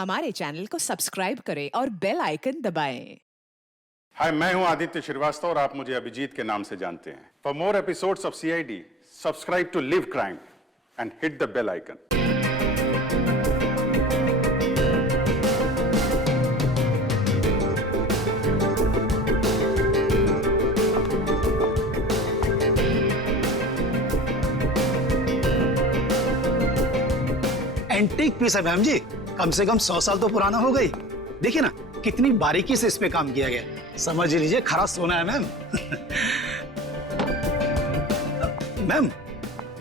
हमारे चैनल को सब्सक्राइब करें और बेल आइकन दबाएं। हाय, मैं हूं आदित्य श्रीवास्तव और आप मुझे अभिजीत के नाम से जानते हैं। For more episodes of CID, subscribe to live crime and hit the bell icon. Antique piece है मैम जी, कम से कम 100 साल तो पुराना हो गई। देखिए ना कितनी बारीकी से इस पे काम किया गया, समझ लीजिए खरा सोना है मैम। मैम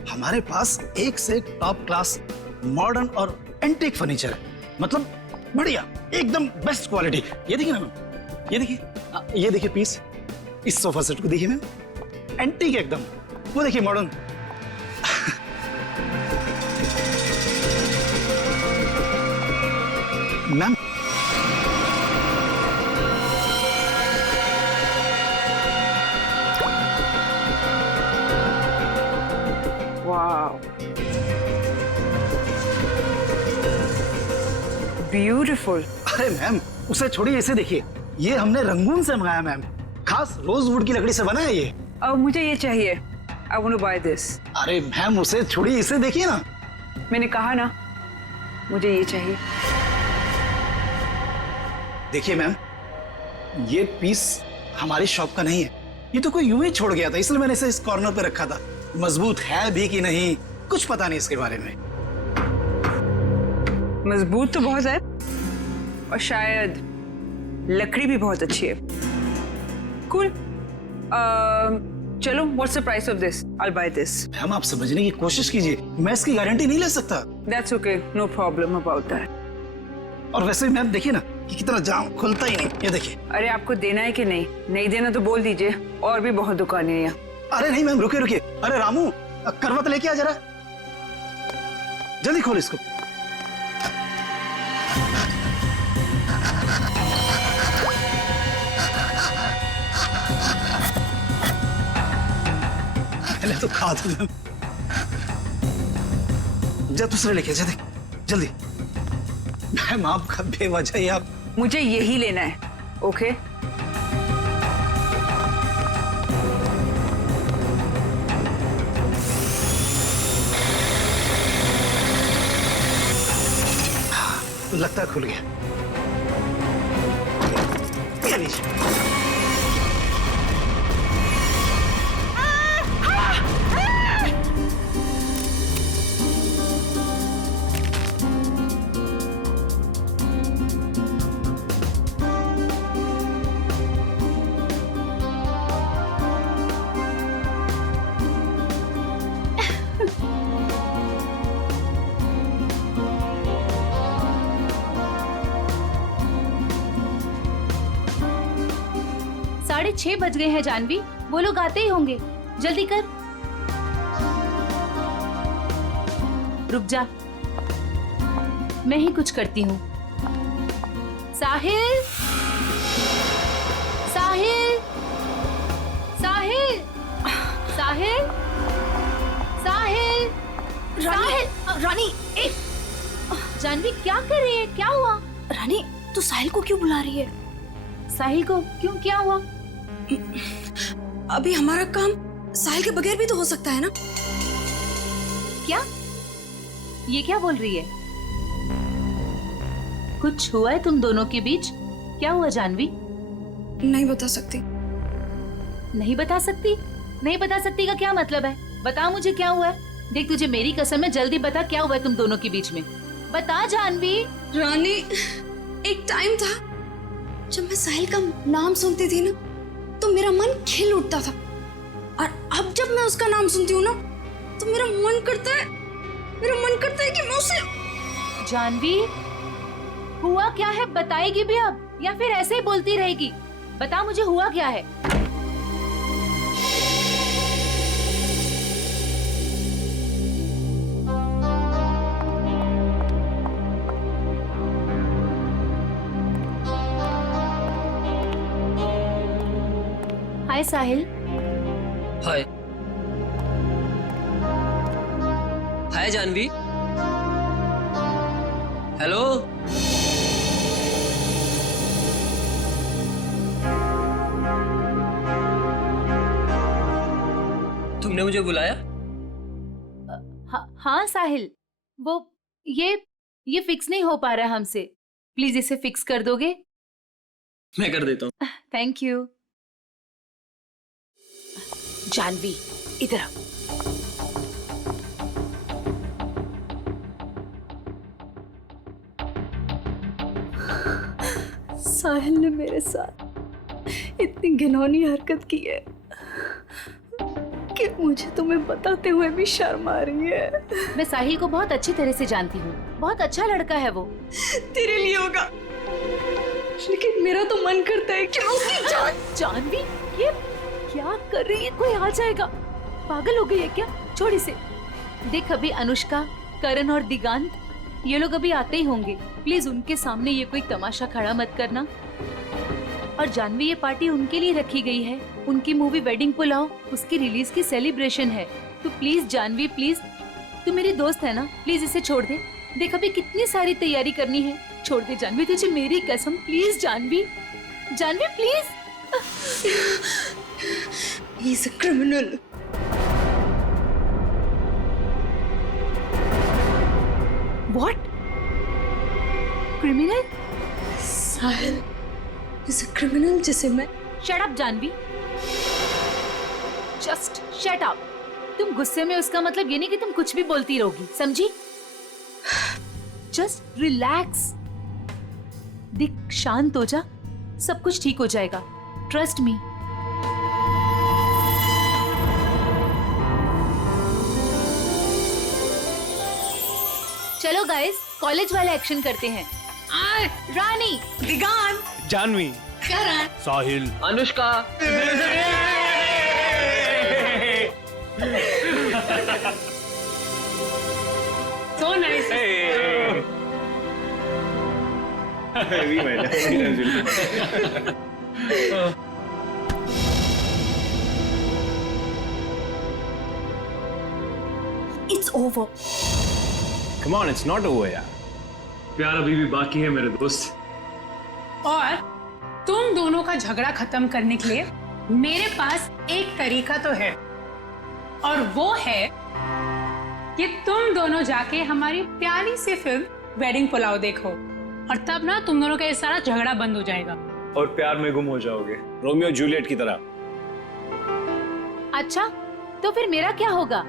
हमारे पास एक से एक टॉप क्लास मॉडर्न और एंटीक फर्नीचर है, मतलब बढ़िया एकदम बेस्ट क्वालिटी। ये देखिए ना मैम, ये देखिए पीस, इस सोफा सेट को देखिए मैम, एंटीक एकदम। वो देखिए मॉडर्न। Ma'am wow, beautiful. अरे मैम उसे छोड़िए, इसे देखिए, ये हमने रंगून से मंगाया मैम, खास रोजवुड की लकड़ी से बना है ये। अब मुझे ये चाहिए, I want to buy this. अरे मैम उसे छोड़िए, इसे देखिए ना। मैंने कहा ना मुझे ये चाहिए। देखिए मैम, ये पीस हमारी शॉप का नहीं है, ये तो कोई यूं ही छोड़ गया था, इसलिए मैंने इसे इस कॉर्नर पे रखा था। मजबूत है भी कि नहीं कुछ पता नहीं इसके बारे में। मजबूत तो बहुत है और शायद लकड़ी भी बहुत अच्छी है। कूल। चलो, what's the price of this? I buy this. Ma'am आप समझने की कोशिश कीजिए, मैं इसकी गारंटी नहीं ले सकता। That's okay, no problem about that. और वैसे मैम देखिए ना कि कितना जाम खुलता ही नहीं, ये देखिए। अरे आपको देना है कि नहीं? नहीं देना तो बोल दीजिए, और भी बहुत दुकानें हैं यहाँ। अरे नहीं मैम, रुकिए रुकिए। अरे रामू, करवत लेके आ जरा, जल्दी खोल इसको। पहले तो खा दो मैम। जा दूसरे लेके जा, देख जल्दी। मैम आपका बेवजह ही आप। मुझे यही लेना है, ओके? लगता है खुल गया। ये लीजिए। साढ़े 6 बज गए हैं जानवी, वो लोग आते ही होंगे, जल्दी कर। रुक जा, मैं ही कुछ करती हूँ। साहिल, साहिल, साहिल, साहिल, साहिल, साहिल। रानी, जानवी क्या कर रही है? क्या हुआ? रानी तू साहिल को क्यों बुला रही है? साहिल को क्यों? क्या हुआ? अभी हमारा काम साहिल के बगैर भी तो हो सकता है ना? क्या? ये क्या बोल रही है? कुछ हुआ है तुम दोनों के बीच? क्या हुआ जानवी? नहीं बता सकती। नहीं बता सकती? नहीं बता सकती का क्या मतलब है? बता मुझे क्या हुआ है। देख तुझे मेरी कसम है, जल्दी बता क्या हुआ है तुम दोनों के बीच में। बता जानवी। रानी, एक टाइम था जब मैं साहिल का नाम सुनती थी ना तो मेरा मन खिल उठता था, और अब जब मैं उसका नाम सुनती हूँ ना तो मेरा मन करता है कि मैं उसे। जानवी, हुआ क्या है? बताएगी भी अब या फिर ऐसे ही बोलती रहेगी? बता मुझे हुआ क्या है। हाय साहिल। हाय। हाय जानवी। हेलो। तुमने मुझे बुलाया? हाँ साहिल, वो ये फिक्स नहीं हो पा रहा है हमसे। प्लीज इसे फिक्स कर दोगे? मैं कर देता हूँ। Thank you. जानवी, इधर आओ। साहिल ने मेरे साथ इतनी घिनौनी हरकत की है कि मुझे तुम्हें बताते हुए भी शर्म आ रही है। मैं साहिल को बहुत अच्छी तरह से जानती हूँ, बहुत अच्छा लड़का है वो। तेरे लिए होगा, लेकिन मेरा तो मन करता है कि मैं उसकी जानवी, ये क्या कर रही है? कोई आ जाएगा। पागल हो गई है क्या? छोड़ इसे। देख, अभी अनुष्का, करण और दिगांत ये लोग अभी आते ही होंगे। प्लीज उनके सामने ये कोई तमाशा खड़ा मत करना। और जानवी, ये पार्टी उनके लिए रखी गई है। उनकी मूवी वेडिंग पुलाव, उसकी रिलीज की सेलिब्रेशन है। तो प्लीज जानवी, प्लीज, तू मेरी दोस्त है ना, प्लीज इसे छोड़ दे। देख, अभी कितनी सारी तैयारी करनी है। छोड़ दे जानवी, तुझे मेरी कसम। Please Jahnvi, Jahnvi please. He is a criminal. What? Criminal? Sahil is a criminal जिसे मैं Shut up, Janvi. Just shut up। तुम गुस्से में, उसका मतलब ये नहीं कि तुम कुछ भी बोलती रहोगी, समझी? Just relax। दिख, शांत हो जा, सब कुछ ठीक हो जाएगा। Trust me। चलो गाइस, कॉलेज वाला एक्शन करते हैं। रानी, दिगांत, जानवी, करण, साहिल, Anushka. So nice। It's over. come on, it's not over यार। प्यार अभी भी बाकी है मेरे दोस्त। और तुम दोनों का झगड़ा खत्म करने के लिए मेरे पास एक तरीका तो है, और वो है कि तुम दोनों जाके हमारी प्यारी सी फिल्म वेडिंग पुलाव देखो, और तब ना तुम दोनों का ये सारा झगड़ा बंद हो जाएगा। और प्यार में गुम हो जाओगे, रोमियो जूलियट की तरह। अच्छा, तो फिर मेरा क्या होगा?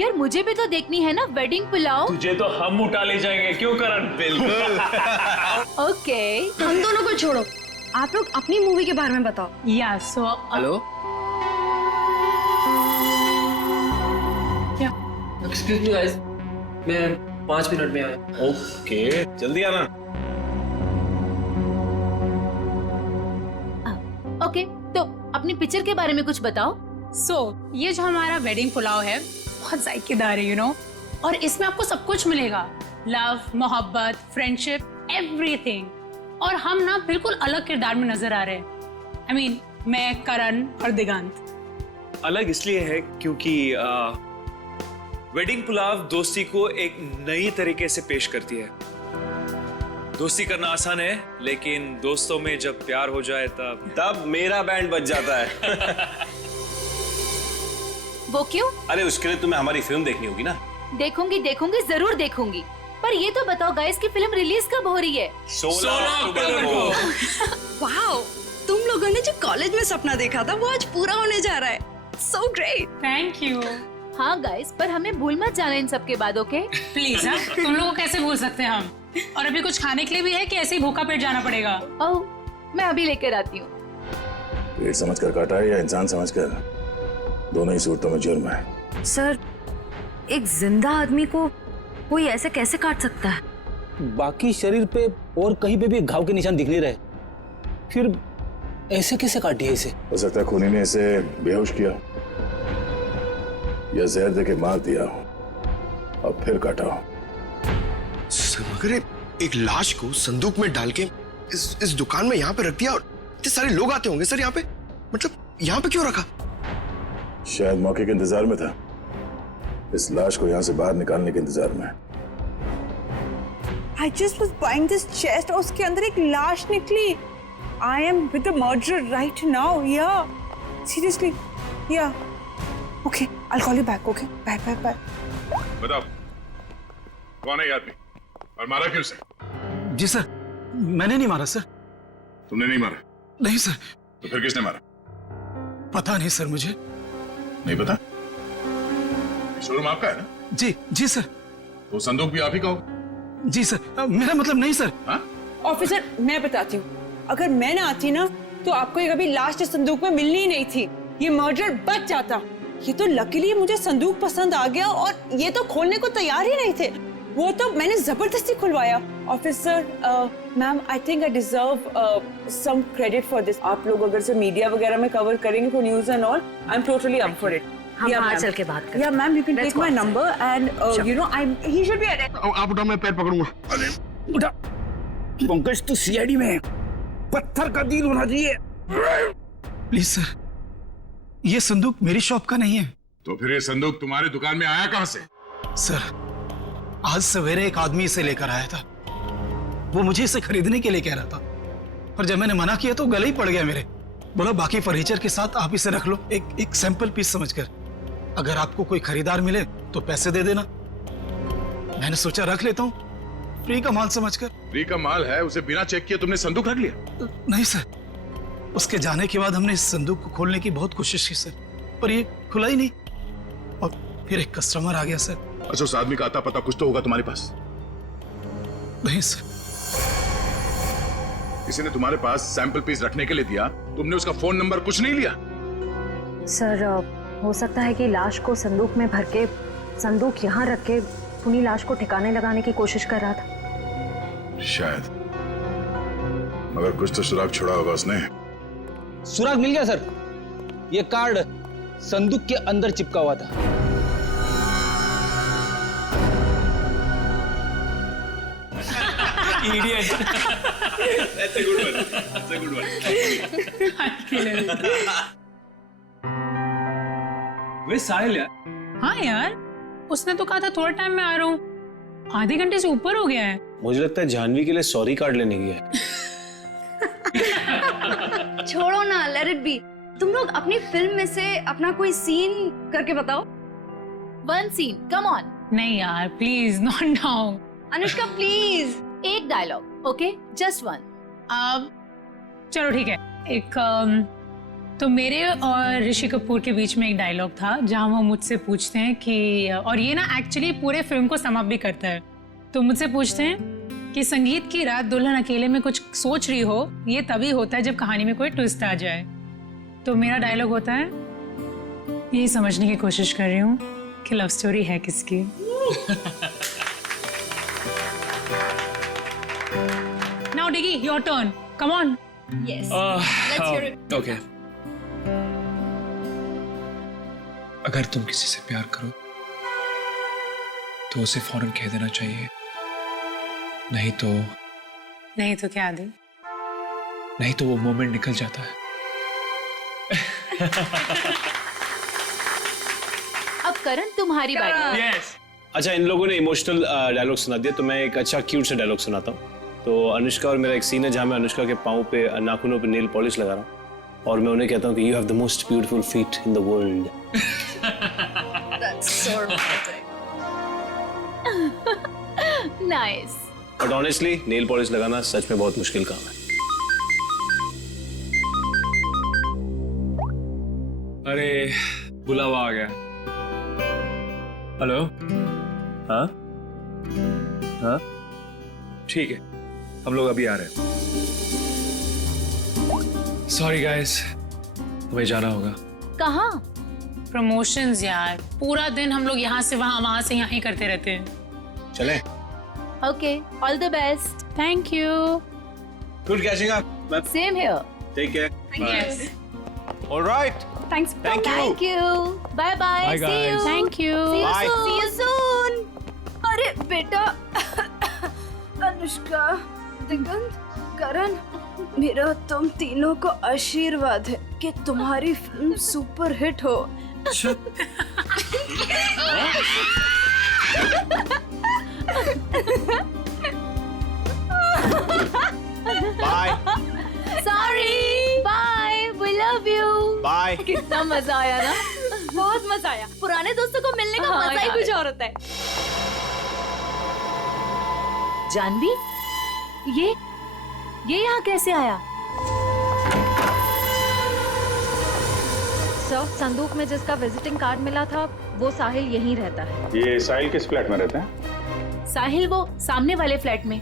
यार, मुझे भी तो देखनी है ना वेडिंग पुलाव। तुझे तो हम उठा ले जाएंगे, क्यों करण? बिल्कुल। ओके। हम दोनों को छोड़ो, आप लोग अपनी मूवी के बारे में बताओ। या सो हेलो, क्या? एक्सक्यूज मी गाइस, मैं 5 मिनट में आया। ओके, जल्दी आना। ओके, तो अपनी पिक्चर के बारे में कुछ बताओ। ये जो हमारा वेडिंग पुलाव है बहुत जायकेदार है, यू नो, और इसमें आपको सब कुछ मिलेगा। लव, मोहब्बत, फ्रेंडशिप, एवरीथिंग। और हम ना बिल्कुल अलग किरदार में नजर आ रहे हैं। I mean, मैं, करण और दिगांत। अलग इसलिए है क्योंकि वेडिंग पुलाव दोस्ती को एक नई तरीके से पेश करती है। दोस्ती करना आसान है, लेकिन दोस्तों में जब प्यार हो जाए तब मेरा बैंड बज जाता है। वो क्यों? अरे उसके लिए तुम्हें हमारी फिल्म देखनी होगी ना। देखूंगी, जरूर देखूंगी। पर ये तो बताओ गाइस कि फिल्म रिलीज कब हो रही है? 16 अक्टूबर को। वाओ, तुम लोगों ने जो कॉलेज में सपना देखा था वो आज पूरा होने जा रहा है। So great। Thank you. हाँ गाइस, पर हमें भूल मत जाना इन सब के बाद, ओके? प्लीज, हाँ, तुम लोगों को कैसे भूल सकते हैं हम? और अभी कुछ खाने के लिए भी है कि ऐसे ही भूखा पेट जाना पड़ेगा? ओह, मैं अभी लेकर आती हूँ। पेट समझकर काटा है या इंसान समझकर, दोनों ही सूरतों में जुर्म है। सर, एक जिंदा आदमी को कोई ऐसे कैसे काट सकता है? बाकी शरीर पे और कहीं पे भी घाव के निशान दिख नहीं रहे, फिर ऐसे कैसे काटी है इसे? हो सकता है खूनी ने इसे बेहोश किया या जहर देके मार दिया और फिर काटा हो। सर, मगर एक लाश को संदूक में डाल के इस दुकान में यहाँ पे रख दिया, और इतने सारे लोग आते होंगे सर यहाँ पे, मतलब यहाँ पे क्यों रखा? शायद मौके के इंतजार में था, इस लाश को यहाँ से बाहर निकालने के इंतजार में। I just was buying this chest और उसके अंदर एक लाश निकली। I am with the murderer right now, yeah. Seriously, yeah. Okay. I'll call you back, okay? Bye, bye, bye. बताओ कौन है ये आदमी और मारा क्यों उसे? जी सर, मैंने नहीं मारा सर। तुमने नहीं मारा? नहीं सर। तो फिर किसने मारा? पता नहीं सर, मुझे नहीं पता? शोरूम आपका है ना? जी जी सर। वो संदूक भी आप ही का होगा? जी सर, मेरा मतलब नहीं सर। हाँ? ऑफिसर, मैं बताती हूँ, अगर मैं ना आती ना तो आपको ये कभी लास्ट संदूक में मिलनी ही नहीं थी, ये मर्डर बच जाता। ये तो लकीली मुझे संदूक पसंद आ गया और ये तो खोलने को तैयार ही नहीं थे, वो तो मैंने जबरदस्ती खुलवाया। Officer, ma'am, I think I deserve some credit for this. आप लोग अगर से मीडिया वगैरह में कवर करेंगे for news and all, I am totally up for it. हम बाहर चल के बात करें। या ma'am, you can take my number and you know he should be arrested. आप उठा, मैं पैर पकड़ूंगा। अरे उठा, पंकज तो सीआईडी में है, पत्थर का दिल होना चाहिए। प्लीज सर, ये संदूक मेरी शॉप का नहीं है। तो फिर ये संदूक तुम्हारी दुकान में आया कहां से? सर, आज सवेरे एक आदमी इसे लेकर आया था, वो मुझे इसे खरीदने के लिए कह रहा था, और जब मैंने मना किया तो गले ही पड़ गया मेरे। बोला बाकी फर्नीचर के साथ आप इसे रख लो, एक सैंपल पीस समझकर, अगर आपको कोई खरीदार मिले तो पैसे दे देना। मैंने सोचा रख लेता हूँ, फ्री का माल समझकर। फ्री का माल है, उसे बिना चेक किए तुमने संदूक रख लिया? नहीं सर, उसके जाने के बाद हमने इस संदूक को खोलने की बहुत कोशिश की सर, पर ये खुला ही नहीं, और फिर एक कस्टमर आ गया सर। अच्छा, उस आदमी का आता पता कुछ तो होगा तुम्हारे पास? नहीं सर। किसी ने तुम्हारे पास सैंपल पीस रखने के लिए दिया, तुमने उसका फोन नंबर कुछ नहीं लिया? सर, हो सकता है कि लाश को संदूक में भर के संदूक यहाँ रख के खूनी लाश को ठिकाने लगाने की कोशिश कर रहा था। शायद, मगर कुछ तो सुराग छोड़ा होगा उसने। सुराग मिल गया सर, ये कार्ड संदूक के अंदर चिपका हुआ था। Idiot. That's a good one. That's a good one. वे साहिल यार। हाँ यार, उसने तो कहा था थोड़ा टाइम में आ रहा हूँ, आधे घंटे से ऊपर हो गया है। मुझे लगता है जानवी के लिए सॉरी कार्ड लेने गया है। छोड़ो ना, लेट इट बी। तुम लोग अपनी फिल्म में से अपना कोई सीन करके बताओ। One scene, come on. नहीं यार, please not now. Anushka please, एक डायलॉग, ओके, जस्ट वन। अब चलो ठीक है, एक तो मेरे और ऋषि कपूर के बीच में एक डायलॉग था जहां वो मुझसे पूछते हैं कि, और ये ना एक्चुअली पूरे फिल्म को सम अप भी करता है, तो मुझसे पूछते हैं कि संगीत की रात दुल्हन अकेले में कुछ सोच रही हो, ये तभी होता है जब कहानी में कोई ट्विस्ट आ जाए। तो मेरा डायलॉग होता है, यही समझने की कोशिश कर रही हूँ कि लव स्टोरी है किसकी। Now Diggy, your turn. Come on. Yes. Let's hear it. Okay. अगर तुम किसी से प्यार करो तो उसे फौरन कह देना चाहिए, नहीं तो क्या आदि? नहीं तो वो मोमेंट निकल जाता है। अब करण, तुम्हारी बारी। Yes. अच्छा, इन लोगों ने इमोशनल डायलॉग सुना दिया, तो मैं एक अच्छा क्यूट सा डायलॉग सुनाता हूँ। तो अनुष्का और मेरा एक सीन है जहाँ मैं अनुष्का के पाँव पे, नाखूनों पे नेल पॉलिश लगा रहा हूँ, और मैं उन्हें कहता हूँ कि you have the most beautiful feet in the world. That's so romantic. Nice. But honestly nail polish लगाना सच में बहुत मुश्किल काम है। अरे बुलावा आ गया। हेलो। हाँ हाँ, ठीक है, हम लोग अभी आ रहे हैं। सॉरी गाइस, हमें जाना होगा। कहाँ? प्रमोशंस यार, पूरा दिन हम लोग यहाँ से वहाँ, वहाँ से यहाँ ही करते रहते हैं। चले? Okay, all the best. Thank you. Good catching up. Same here. Take care. Yes. Alright. Thanks. Thank you. Thank you. Bye bye. Bye, see you. guys. Thank you. Bye. See you soon. अरे बेटा, अनुष्का, दिगंत, करण, मेरा तुम तीनों को आशीर्वाद है कि तुम्हारी फिल्म सुपर हिट हो। Bye sorry. Bye, we love you. Bye. कितना मजा आया ना। बहुत मजा आया। पुराने दोस्तों को मिलने का मजा ही कुछ और होता है। जानवी, ये यहाँ कैसे आया? सर, संदूक में जिसका विजिटिंग कार्ड मिला था वो साहिल यहीं रहता है। ये साहिल किस फ्लैट में रहते हैं? साहिल वो सामने वाले फ्लैट में।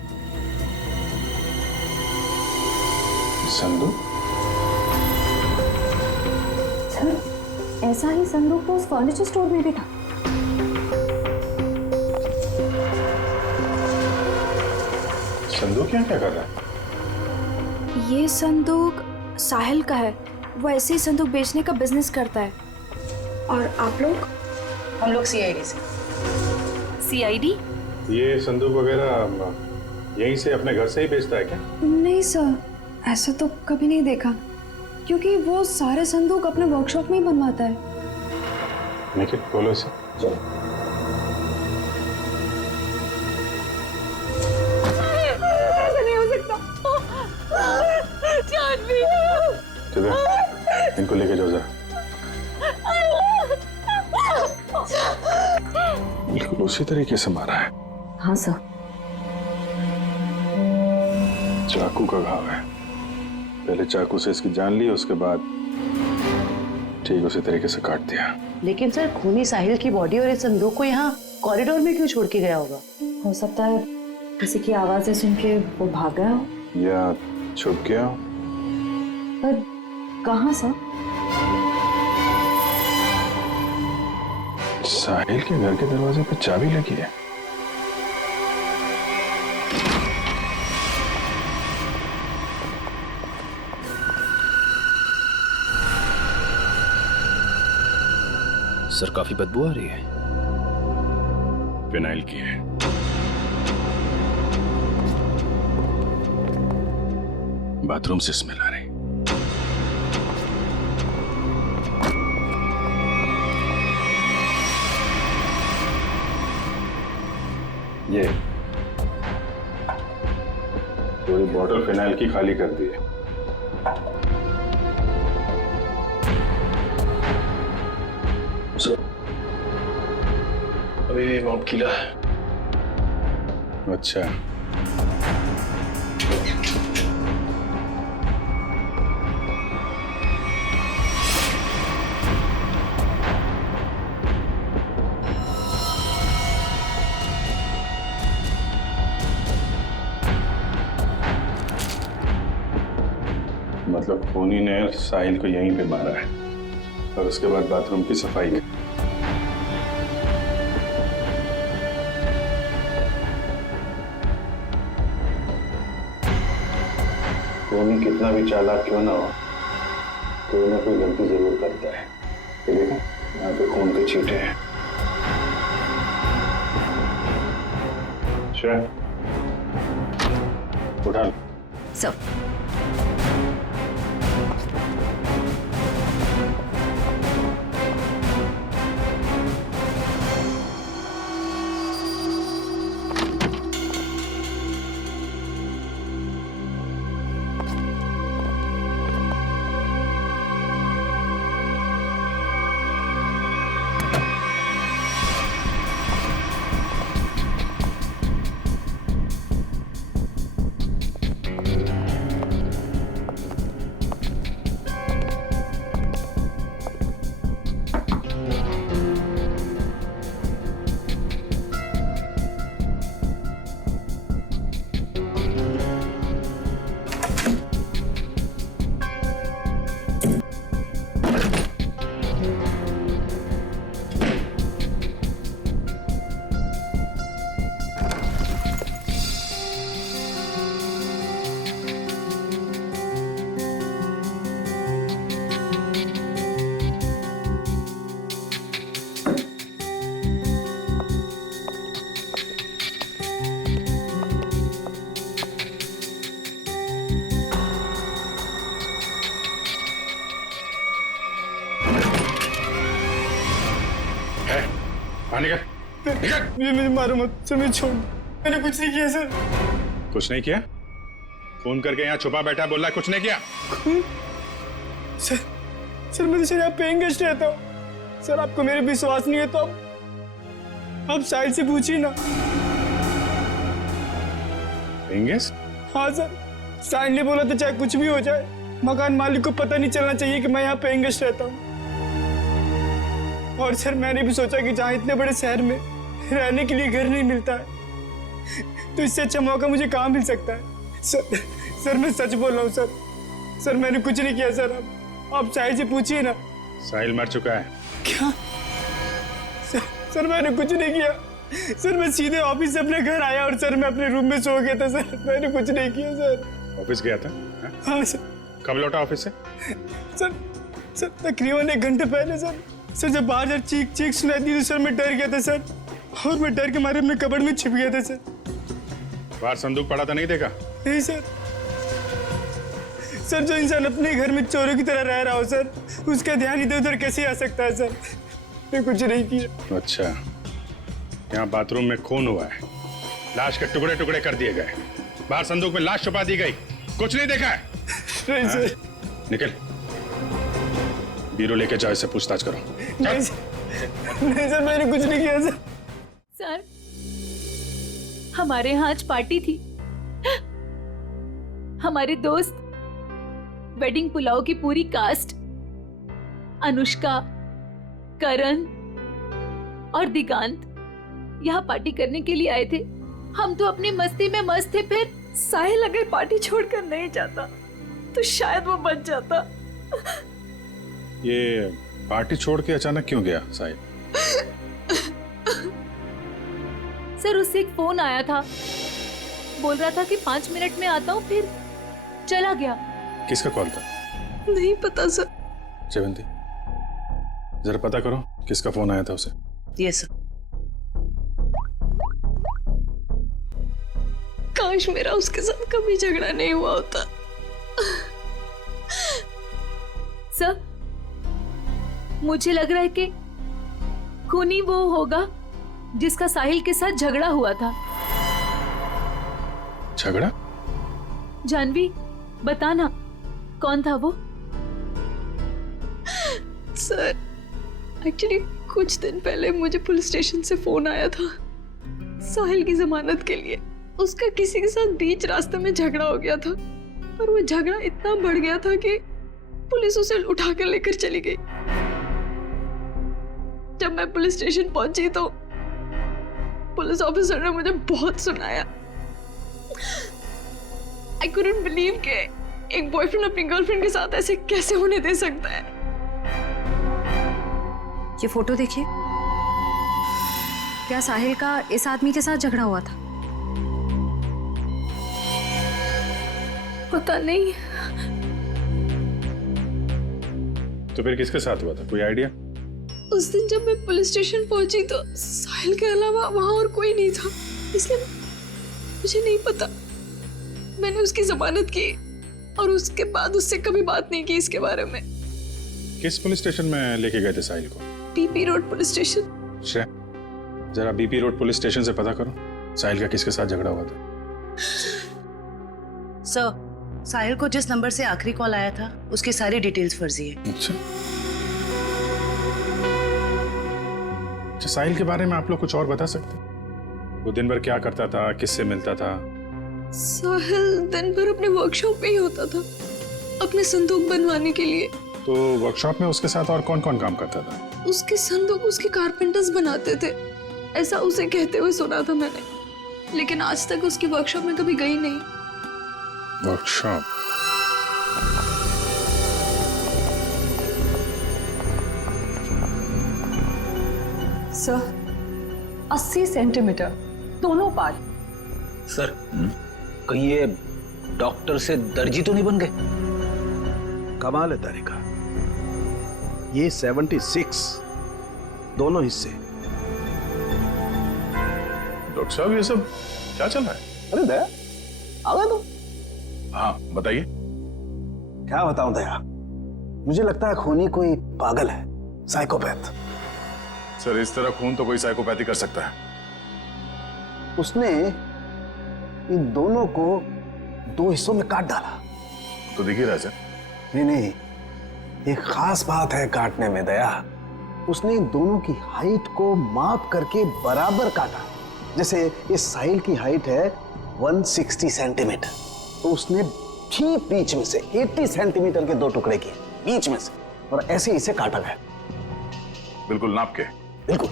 संदूक? सर, ऐसा ही संदूक तो उस फर्नीचर स्टोर में भी था। संदूक यहाँ क्या कर रहा है? ये संदूक साहिल का है। वो ऐसे ही संदूक बेचने का बिजनेस करता है। और आप लोग? हम लोग सीआईडी से। सीआईडी? ये संदूक वगैरह यहीं से अपने घर से ही बेचता है क्या? नहीं सर, ऐसा तो कभी नहीं देखा, क्योंकि वो सारे संदूक अपने वर्कशॉप में ही बनवाता है। निखिल, बोलो इसे। नहीं हो सकता। जानवी, इनको लेके जाओ जरा। बिल्कुल उसी तरीके से मारा है। हाँ सर। चाकू का घाव है। पहले चाकू से इसकी जान ली, उसके बाद ठीक उसी तरीके से काट दिया। लेकिन सर, खूनी साहिल की बॉडी और इस संदूक को यहाँ कॉरिडोर में क्यों छोड़ के गया होगा? हो सकता है किसी की आवाजें सुन के वो भाग गया हो, या छुप गया हो। पर कहाँ सर? साहिल के घर के दरवाजे पर चाबी लगी है। सर, काफी बदबू आ रही है। फिनाइल की है। बाथरूम से स्मेल आ रही। ये पूरी बॉटल फिनाइल की खाली कर दी है। अभी मॉब किला है। अच्छा, मतलब खूनी ने साहिल को यहीं पे मारा है और उसके बाद बाथरूम की सफाई की। खूनी कितना भी चालाक क्यों ना हो, कोई ना कोई गलती जरूर करता है। ये देखो, यहाँ पे खून के छींटे हैं। अच्छा, उठा लो। सब मुझे मारो मत सर, मुझे छोड़। मैंने कुछ नहीं किया सर। कुछ नहीं किया? फोन करके यहाँ छुपा बैठा बोल रहा है कुछ नहीं किया? सर मैं तो सर यहाँ पेइंग गेस्ट रहता हूँ। सर आपको मेरे विश्वास नहीं है तो आप साहिल से पूछिए ना। इंगेस? हाँ सर, साहिल ने बोला था चाहे कुछ भी हो जाए मकान मालिक को पता नहीं चलना चाहिए कि मैं यहाँ पे इंगेस्ट रहता हूँ। और सर मैंने भी सोचा कि जहाँ इतने बड़े शहर में रहने के लिए घर नहीं मिलता है तो इससे अच्छा मौका मुझे कहाँ मिल सकता है। सर मैं सच बोल रहा हूँ सर मैंने कुछ नहीं किया सर। आप साहिल से पूछिए ना। साहिल मर चुका है। क्या? सर मैंने कुछ नहीं किया सर, मैं सीधे ऑफिस से अपने घर आया और सर मैं अपने रूम में सो गया था सर, मैंने कुछ नहीं किया सर। ऑफिस गया था? हाँ सर। कब लौटा ऑफिस से? सर तकरीबन 1 घंटे पहले सर जब बाहर जब चीख सुनाई दी तो सर मैं डर गया था सर, और मैं डर के मारे अपने कबर्ड में छिप गया था सर। बाहर संदूक पड़ा था, नहीं देखा? नहीं सर जो इंसान अपने घर में चोरों की तरह रह रहा हो सर, उसका ध्यान इधर उधर कैसे आ सकता है सर। मैं कुछ नहीं किया। अच्छा, यहाँ बाथरूम में खून हुआ है, लाश के टुकड़े टुकड़े कर दिए गए, बाहर संदूक में लाश छुपा दी गई, कुछ नहीं देखा है? नहीं सर। निकल, बीरो लेके जाओ, इससे पूछताछ करो। नहीं सर मैंने कुछ नहीं किया सर। सर हमारे यहाँ आज पार्टी थी। हमारे दोस्त वेडिंग पुलाव की पूरी कास्ट, अनुष्का, करण और दिगांत यहाँ पार्टी करने के लिए आए थे। हम तो अपनी मस्ती में मस्त थे, फिर साहिल अगर पार्टी छोड़कर नहीं जाता तो शायद वो बच जाता। ये पार्टी छोड़ के अचानक क्यों गया साहिल? सर उससे एक फोन आया था, बोल रहा था कि 5 मिनट में आता हूँ, फिर चला गया। किसका कॉल था? नहीं पता सर। शेवंती जरा पता करो किसका फोन आया था उसे। Yes sir. काश मेरा उसके साथ कभी झगड़ा नहीं हुआ होता। सर मुझे लग रहा है कि खूनी वो होगा जिसका साहिल के साथ झगड़ा हुआ था। झगड़ा? जानवी बताना कौन था वो? सर एक्चुअली कुछ दिन पहले मुझे पुलिस स्टेशन से फोन आया था साहिल की जमानत के लिए। उसका किसी के साथ बीच रास्ते में झगड़ा हो गया था और वो झगड़ा इतना बढ़ गया था कि पुलिस उसे उठाकर लेकर चली गई। जब मैं पुलिस स्टेशन पहुंची तो पुलिस ऑफिसर ने मुझे बहुत सुनाया। आई कुडंट बिलीव कि एक बॉयफ्रेंड अपनी गर्लफ्रेंड के साथ ऐसे कैसे होने दे सकता है। ये फोटो देखिए, क्या साहिल का इस आदमी के साथ झगड़ा हुआ था? पता नहीं। तो फिर किसके साथ हुआ था, कोई आइडिया? उस दिन जब मैं पुलिस स्टेशन पहुंची तो साहिल के अलावा वहां और कोई नहीं था, इसलिए मुझे नहीं पता। मैंने उसकी जमानत की और उसके बाद उससे कभी बात नहीं की इसके बारे में। किस पुलिस स्टेशन में लेके गए थे साहिल को? BP road police station. जरा बीपी रोड पुलिस स्टेशन से पता करो साहिल का किसके साथ झगड़ा हुआ था। सर साहिल को जिस नंबर से आखिरी कॉल आया था उसकी सारी डिटेल्स फर्जी है। अच्छा, साहिल के बारे में आप लोग कुछ और बता सकते हैं? वो दिन भर क्या करता था, किससे मिलता था? साहिल दिन भर अपने वर्कशॉप में ही होता था अपने संदूक बनवाने के लिए। तो वर्कशॉप में उसके साथ और कौन कौन काम करता था? उसके संदूक उसके कारपेंटर्स बनाते थे, ऐसा उसे कहते हुए सुना था मैंने, लेकिन आज तक उसकी वर्कशॉप में कभी गई नहीं। वर्कशॉप? सर 80 सेंटीमीटर दोनों पार्ट। सर कहीं ये डॉक्टर से दर्जी तो नहीं बन गए? कमाल है तारिका, ये 76 दोनों हिस्से। डॉक्टर साहब ये सब क्या चल रहा है? अरे दया आ गए तुम? हाँ बताइए। क्या बताऊं दया, मुझे लगता है खूनी कोई पागल है, साइकोपैथ। सर इस तरह खून तो कोई साइकोपैथी कर सकता है। उसने इन दोनों को 2 हिस्सों में काट डाला। तो दिख ही रहा है सर। नहीं, एक खास बात है काटने में दया, उसने इन दोनों की हाइट को माप करके बराबर काटा। जैसे इस साहिल की हाइट है 160 सेंटीमीटर, तो उसने ठीक बीच में से 80 सेंटीमीटर के 2 टुकड़े किए बीच में से, और ऐसे इसे काटा गया। बिल्कुल नाप के? बिल्कुल।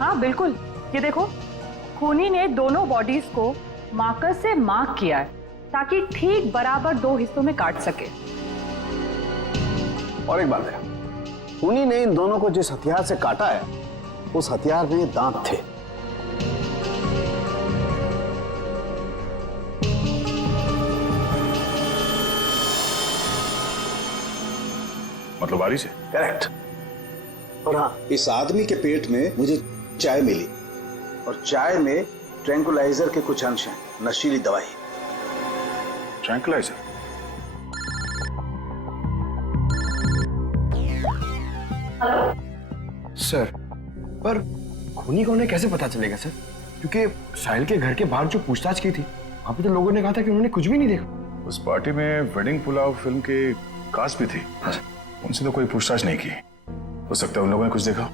हाँ बिल्कुल, ये देखो खूनी ने दोनों बॉडीज को मार्कर से मार्क किया है ताकि ठीक बराबर 2 हिस्सों में काट सके। और एक बात है, खूनी ने इन दोनों को जिस हथियार से काटा है उस हथियार में दांत थे। मतलब बारी से? करेक्ट। और हाँ, इस आदमी के पेट में मुझे चाय मिली, और चाय में ट्रैंकुलाइजर के कुछ अंश हैं, नशीली दवाई। ट्रैंकुलाइजर? सर, पर खूनी को उन्हें कैसे पता चलेगा सर? क्योंकि साहिल के घर के बाहर जो पूछताछ की थी, वहां पे तो लोगों ने कहा था कि उन्होंने कुछ भी नहीं देखा। उस पार्टी में वेडिंग पुलाव फिल्म के कास्ट भी थी। हाँ। उनसे तो कोई पूछताछ नहीं की। हो सकता है उन लोगों ने कुछ देखा।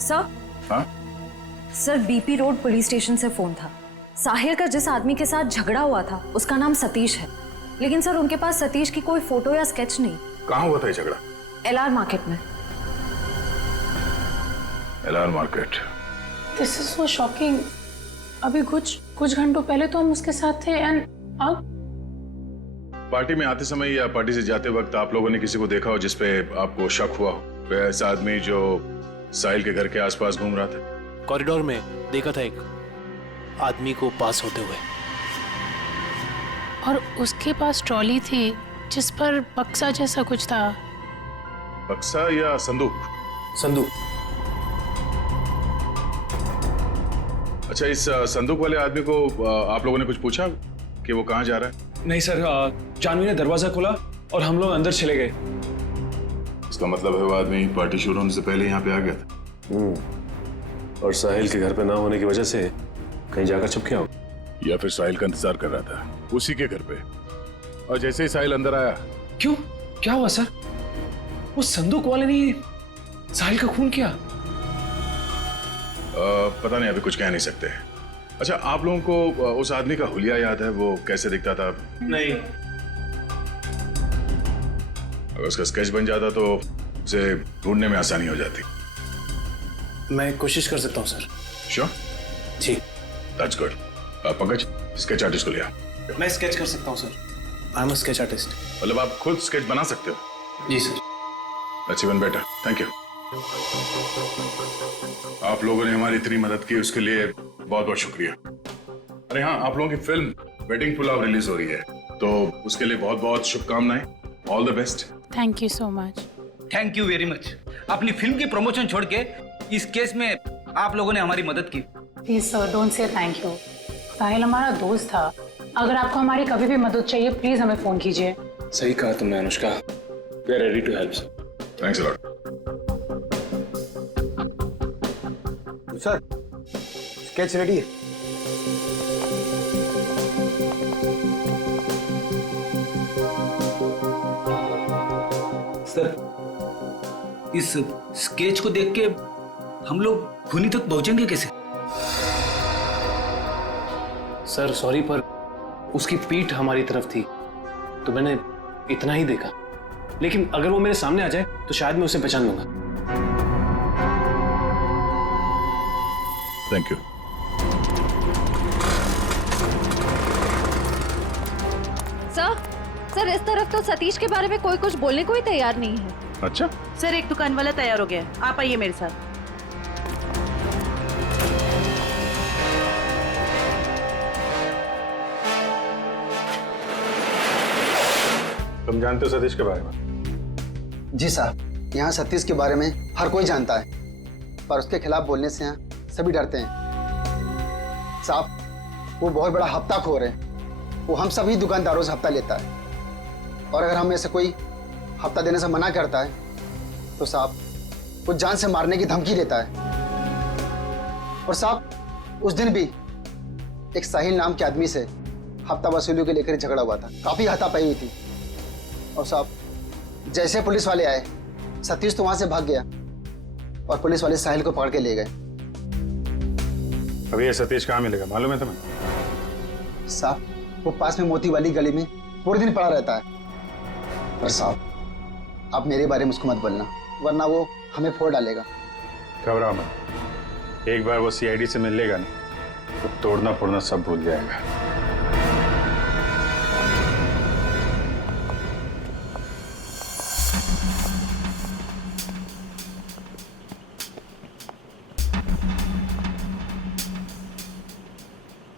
सर? हाँ? Sir, BP road police station से फोन था। साहिल का जिस आदमी के साथ झगड़ा हुआ था उसका नाम सतीश है, लेकिन सर उनके पास सतीश की कोई फोटो या स्केच नहीं। कहाँ हुआ था ये झगड़ा? LR मार्केट में। LR market? This is so shocking. अभी कुछ घंटों पहले तो हम उसके साथ थे, एंड अब पार्टी में आते समय या पार्टी से जाते वक्त आप लोगों ने किसी को देखा हो जिसपे आपको शक हुआ हो? वह ऐसा आदमी जो साहिल के घर के आसपास घूम रहा था? कॉरिडोर में देखा था एक आदमी को पास होते हुए, और उसके पास ट्रॉली थी जिस पर बक्सा जैसा कुछ था। बक्सा या संदूक? संदूक। अच्छा, इस संदूक वाले आदमी को आप लोगों ने कुछ पूछा कि वो कहाँ जा रहा है? नहीं सर, जानवी ने दरवाजा खोला और हम लोग अंदर चले गए। इसका मतलब है वो आदमी पार्टी शुरू होने से पहले यहाँ पे आ गया था। और साहिल के घर पे ना होने की वजह से कहीं जाकर छुप गया हो, या फिर साहिल का इंतजार कर रहा था उसी के घर पे, और जैसे ही साहिल अंदर आया। क्यों? क्या हुआ सर? वो संदूक वाले ने साहिल का खून किया? पता नहीं, अभी कुछ कह नहीं सकते। अच्छा, आप लोगों को उस आदमी का हुलिया याद है? वो कैसे दिखता था? नहीं। अगर उसका स्केच बन जाता तो उसे ढूंढने में आसानी हो जाती। मैं कोशिश कर सकता हूँ सर। श्योर? जी। That's good. Pankaj, sketch artist को लिया। मैं स्केच कर सकता हूँ sir. I am a sketch artist. मतलब आप खुद स्केच बना सकते हो? जी sir. That's even better, thank you. आप लोगों ने हमारी इतनी मदद की, उसके लिए बहुत बहुत शुक्रिया। अरे हाँ, आप लोगों की फिल्म वेडिंग पुलाव रिलीज हो रही है, तो उसके लिए बहुत बहुत शुभकामनाएं। All the best. Thank you so much. Thank you very much. अपनी फिल्म की प्रमोशन छोड़ के इस केस में आप लोगों ने हमारी मदद की। Please sir, don't say thank you. Sahil हमारा दोस्त था। अगर आपको हमारी कभी भी मदद चाहिए प्लीज हमें फोन कीजिए। सही कहा तुमने Anushka. We are ready to help sir. Thanks a lot. Sir, sketch ready है। सर, इस स्केच को देख के हम लोग खूनी तक पहुंचेंगे कैसे? सर सॉरी, पर उसकी पीठ हमारी तरफ थी तो मैंने इतना ही देखा, लेकिन अगर वो मेरे सामने आ जाए तो शायद मैं उसे पहचान लूंगा। Thank you. सर, इस तरफ तो सतीश के बारे में कोई कुछ बोलने को ही तैयार नहीं है। अच्छा सर, एक दुकान वाला तैयार हो गया है, आप आइए मेरे साथ। तुम जानते हो सतीश के बारे में? जी साहब, यहाँ सतीश के बारे में हर कोई जानता है, पर उसके खिलाफ बोलने से यहाँ सभी डरते हैं। साहब, वो बहुत बड़ा हफ्ताखोर है। वो हम सभी दुकानदारों से हफ्ता लेता है, और अगर हम में से कोई हफ्ता देने से मना करता है तो साहब वो जान से मारने की धमकी देता है। और साहब, उस दिन भी एक साहिल नाम के आदमी से हफ्ता वसूली के लेकर झगड़ा हुआ था, काफी हाथापाई हुई थी। और साहब, जैसे पुलिस वाले आए, सतीश तो वहां से भाग गया, और पुलिस वाले साहिल को पकड़ के ले गए। अभी ये सतीश कहाँ मिलेगा मालूम है तुम्हें? साहब वो पास में मोती वाली गली में पूरे दिन पड़ा रहता है। पर साहब आप मेरे बारे में उसको मत बोलना, वरना वो हमें फोड़ डालेगा। घबराओ मत, एक बार वो सीआईडी से मिल लेगा ना तो तोड़ना फोड़ना सब भूल जाएगा।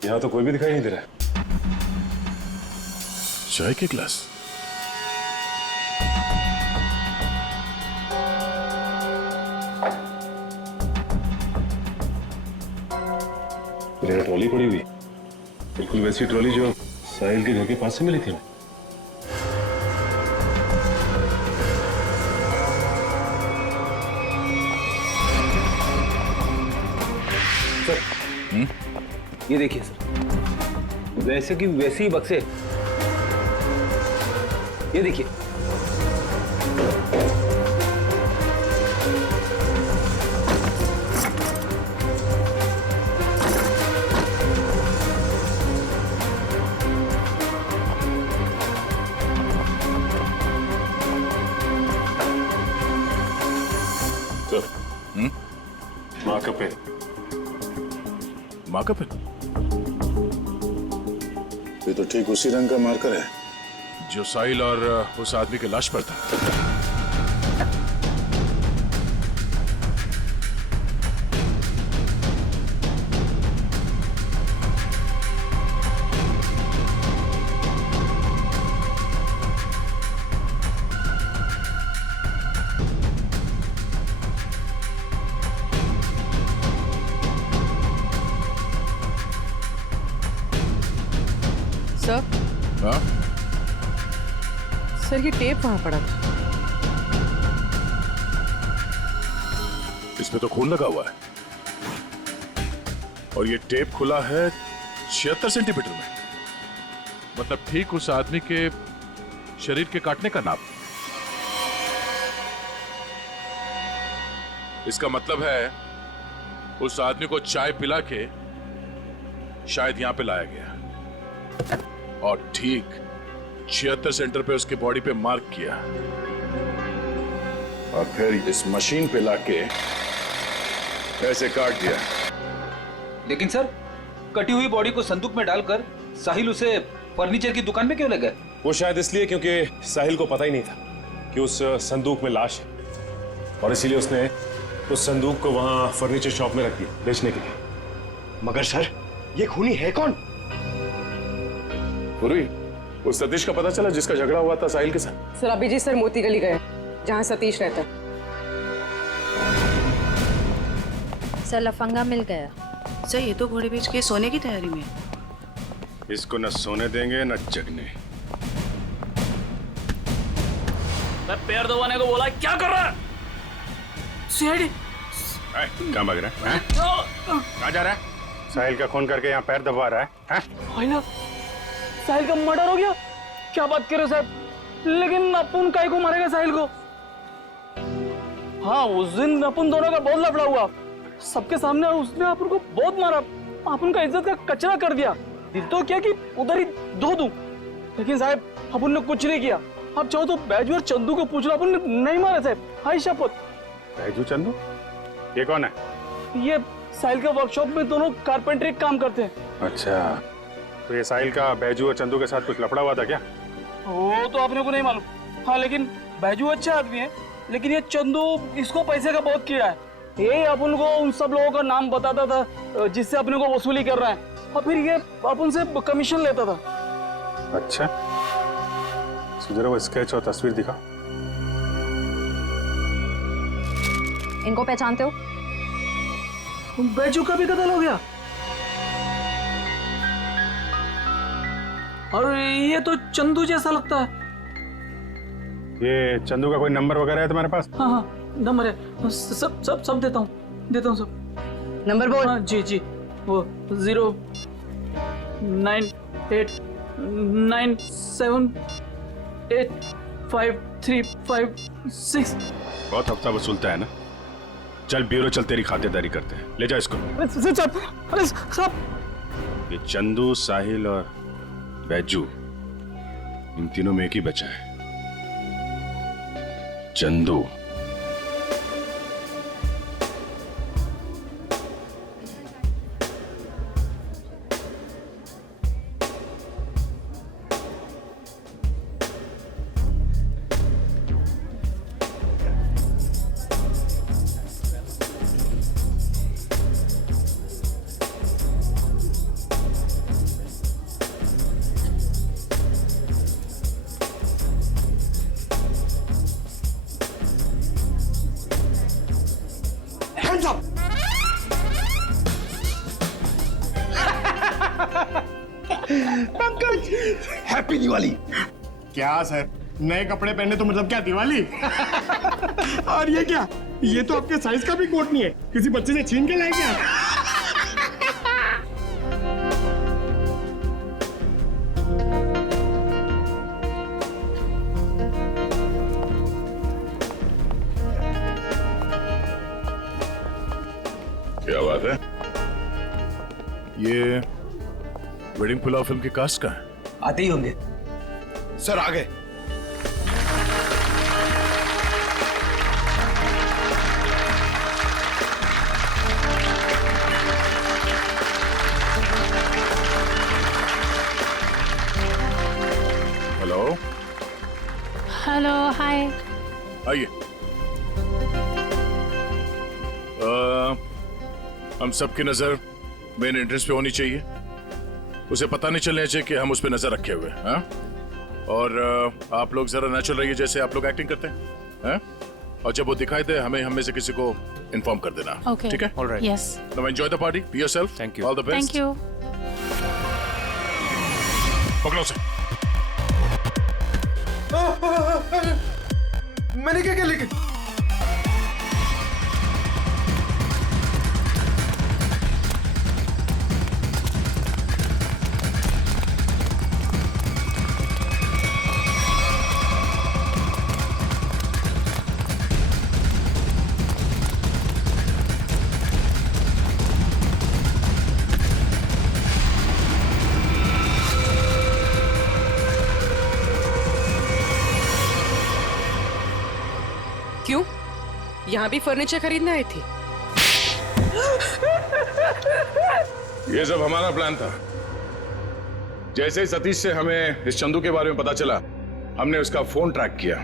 यहाँ तो कोई भी दिखाई नहीं दे रहा। चाय के ग्लास। मेरी ट्रॉली पड़ी हुई, बिल्कुल वैसी ट्रॉली जो साहिल के घर के पास से मिली थी। ये देखिए सर, वैसे की वैसे ही बक्से। ये देखिए। Marker pen. Marker pen? ये तो ठीक उसी रंग का मार्कर है जो साहिल और उस आदमी के लाश पर था। सर, हाँ? सर ये टेप वहां पड़ा था। इसमें तो खून लगा हुआ है और ये टेप खुला है 76 सेंटीमीटर में, मतलब ठीक उस आदमी के शरीर के काटने का नाप। इसका मतलब है उस आदमी को चाय पिला के शायद यहां पे लाया गया और ठीक 76 सेंटर पे उसके बॉडी पे मार्क किया और फिर इस मशीन पे लाके ऐसे काट दिया। लेकिन सर, कटी हुई बॉडी को संदूक में डालकर साहिल उसे फर्नीचर की दुकान में क्यों ले गए? वो शायद इसलिए क्योंकि साहिल को पता ही नहीं था कि उस संदूक में लाश है और इसीलिए उसने उस संदूक को वहां फर्नीचर शॉप में रख दिया बेचने के लिए। मगर सर, ये खूनी है कौन? पूरी उस सतीश का पता चला जिसका झगड़ा हुआ था साहिल के साथ? सर अभिजीत सर मोती गली गए जहाँ सतीश रहता है। सर लफंगा मिल गया। सर ये तो घोड़े बेच के सोने की तैयारी में। इसको न सोने देंगे न जगने। मैं पैर दबाने को बोला, क्या कर रहा है? सीआईडी। कहाँ भाग रहा है? कहाँ जा रहा है? साहिल का खून करके यहाँ पैर दबा रहा है? भाई ना, साहिल का मर्डर हो गया? क्या बात कर रहे हो साहब? लेकिन अपन काहे को मारेगा साहिल को? हाँ, उस दिन अपन दोनों का बहुत लफड़ा हुआ, सबके सामने उसने अपन को बहुत मारा, अपन का इज्जत का कचरा कर दिया। दिल तो क्या कि उधर ही धो दूं, लेकिन साहब अपन ने कुछ नहीं किया। आप चाहो तो बैजू और चंदू को पूछ लो, अपन ने नहीं मारा साहब, हाय शपथ। बैजू चंदू? ये कौन है? ये साहिल का वर्कशॉप में दोनों कारपेंटरी काम करते हैं। अच्छा, तो ये साहिल का बैजू और चंदू के साथ कुछ लफड़ा हुआ था क्या? वो तो आपने को नहीं मालूम। हाँ, लेकिन बैजू अच्छा आदमी है, लेकिन ये चंदू इसको पैसे का बहुत किया है। ये अपन को उन सब लोगों का नाम बताता था जिससे अपने को वसूली कर रहा है, और फिर ये अपन से कमीशन लेता था। अच्छा, जरा वो स्केच और तस्वीर दिखा। इनको पहचानते हो? बैजू का भी कत्ल हो गया, और ये तो चंदू जैसा लगता है। ये चंदू का कोई नंबर वगैरह है तुम्हारे पास? हाँ हाँ, नंबर है, सब देता हूँ सब। नंबर बोल। हाँ जी जी, वो 098978535 6। बहुत हफ्ता वसूलता है ना? चल ब्यूरो चल, तेरी खातिरदारी करते हैं। ले जा इसको। अरे साहब, ये चंदू, साहिल और बैजू, इन तीनों में एक ही बचा है, चंदू। पंकज, हैप्पी दिवाली। क्या सर, नए कपड़े पहने तो मतलब क्या दिवाली? और ये क्या, ये तो आपके साइज का भी कोट नहीं है, किसी बच्चे से छीन के लाए क्या? क्या बात है? ये वेडिंग पुलाव फिल्म की कास्ट का है? आते ही होंगे सर। आ गए। हेलो। हेलो, हाय। आइए। हम सबकी नजर मेन एंट्रेंस पे होनी चाहिए, उसे पता नहीं चलना चाहिए कि हम उस पे नजर रखे हुए हैं। और आप लोग जरा नेचुरल रहिए, जैसे आप लोग एक्टिंग करते हैं। और जब वो दिखाई दे हम में से किसी को इन्फॉर्म कर देना। Okay. ठीक है? Alright. Yes. Now enjoy the party. Be yourself. Thank you. All the best. Thank you. पकड़ो उसे। मैंने क्या किया लेकिन? क्यों? यहाँ भी फर्नीचर खरीदने आई थी? ये सब हमारा प्लान था। जैसे ही सतीश से हमें इस चंदू के बारे में पता चला, हमने उसका फोन ट्रैक किया,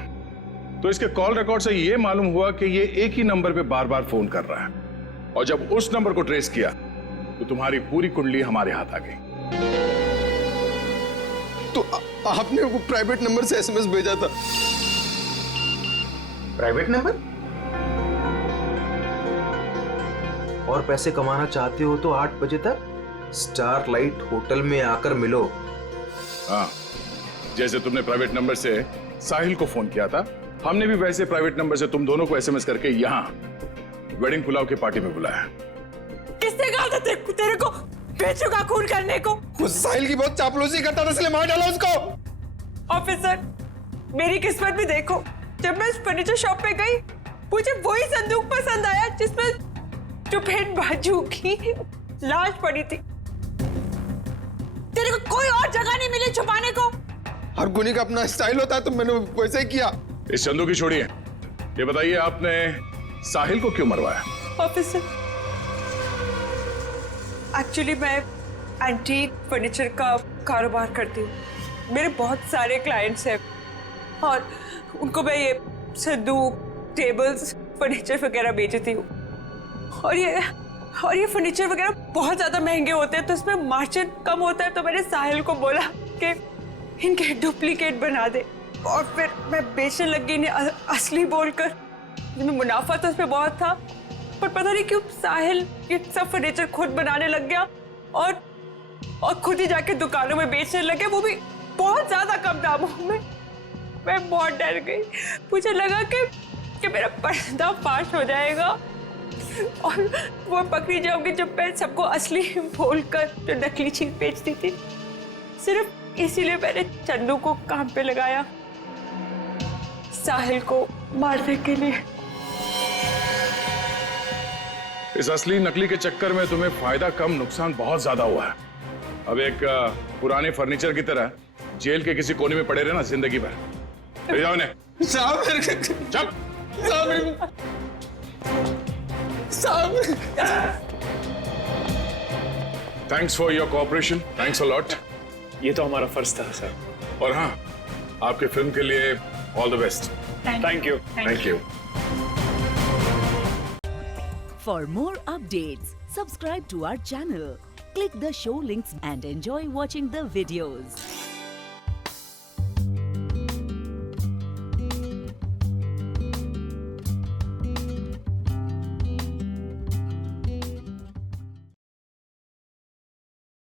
तो इसके कॉल रिकॉर्ड से ये मालूम हुआ कि ये एक ही नंबर पे बार बार फोन कर रहा है। और जब उस नंबर को ट्रेस किया तो तुम्हारी पूरी कुंडली हमारे हाथ आ गई। तो आपने वो प्राइवेट नंबर से एसएमएस भेजा था? Private number? और पैसे कमाना चाहते हो तो 8 बजे तक स्टारलाइट होटल में आकर मिलो। हाँ, जैसे तुमने प्राइवेट नंबर से साहिल को फोन किया था, हमने भी वैसे प्राइवेट नंबर से तुम दोनों को एसएमएस करके यहाँ वेडिंग पुलाव की पार्टी में बुलाया। किसने कहा था तेरे को बेचू का खून करने को? वो साहिल की बहुत चापलूसी करता था, इसलिए मार डाला उसको। ऑफिसर, मेरी किस्मत भी देखो, जब मैं उस फर्नीचर शॉप पे गई, मुझे वही संदूक पसंद आया जिसमें चुपेट बाजू की लाश पड़ी थी। तेरे को कोई और जगह नहीं मिली छुपाने को? हर गुनी का अपना स्टाइल होता है, तो मैंने वैसे ही किया। इस चंदू की छोड़िए, ये बताइए आपने साहिल को क्यों मरवाया? ऑफिसर, एक्चुअली मैं एंटीक फर्नीचर का कारोबार करती हूँ। मेरे बहुत सारे क्लाइंट्स हैं और उनको मैं ये संदूक, टेबल्स, फर्नीचर वगैरह बेचती हूँ। और ये फर्नीचर वगैरह बहुत ज़्यादा महंगे होते हैं, तो इसमें मार्जिन कम होता है। तो मैंने साहिल को बोला कि इनके डुप्लीकेट बना दे, और फिर मैं बेचने लगी इन्हें असली बोलकर। जिसमें मुनाफा तो उसमें बहुत था, पर पता नहीं क्यों साहिल ये सब फर्नीचर खुद बनाने लग गया और खुद ही जाके दुकानों में बेचने लगे, वो भी बहुत ज़्यादा कम दामों में। मैं बहुत डर गई, मुझे लगा कि मेरा पर्दाफाश हो जाएगा और वो पकड़ी जाऊंगी जब मैं सबको असली बोलकर जो नकली चीज बेचती थी। सिर्फ इसीलिए मैंने चंदू को काम पे लगाया, साहिल को मारने के लिए। इस असली नकली के चक्कर में तुम्हें फायदा कम नुकसान बहुत ज्यादा हुआ है। अब एक पुराने फर्नीचर की तरह जेल के किसी कोने में पड़े रहना जिंदगी भर। ले जाओ इन्हें। चुप। Thanks for your cooperation, thanks a lot. ये तो हमारा फर्ज था सर। और हाँ, आपके फिल्म के लिए all the best. Thank you. Thank you. For more updates, subscribe to our channel, click the show links and enjoy watching the videos.